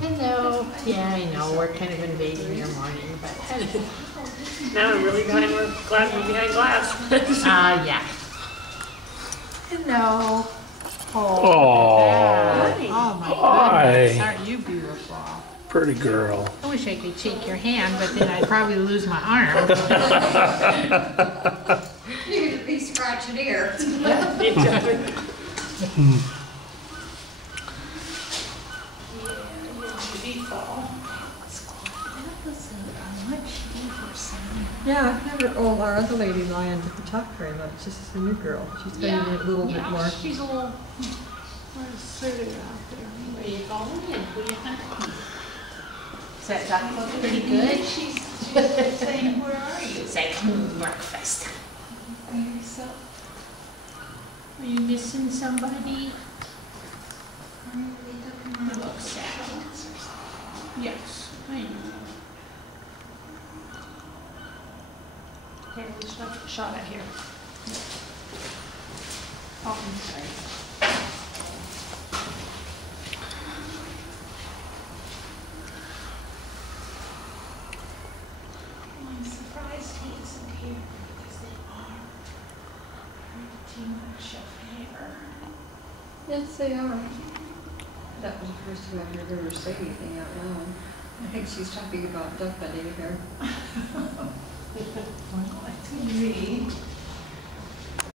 Hello. Yeah, I know, we're kind of invading your morning, but Now I'm really glad we're behind glass. yeah. Hello. Oh, Oh my Hi. goodness, aren't you beautiful? pretty girl. I wish I could shake your hand, but then I'd probably lose my arm. You'd be scratching ear. Yeah, I've never, oh, our other lady, Lion, didn't talk very much. This is the new girl. She's getting a little bit more. She's a little more assertive out there. What are you calling in? Who do you think? Does that look pretty good? She's saying, where are you? It's like, breakfast. Are you missing somebody? You look sad. Yes, I know. Here, let's shot at here. Oh, I'm sorry. I'm surprised he isn't here because they are pretty much a pair. Yes, they are. That was the first time I heard her say anything out loud. I think she's talking about duck bedding here. Well, it could be.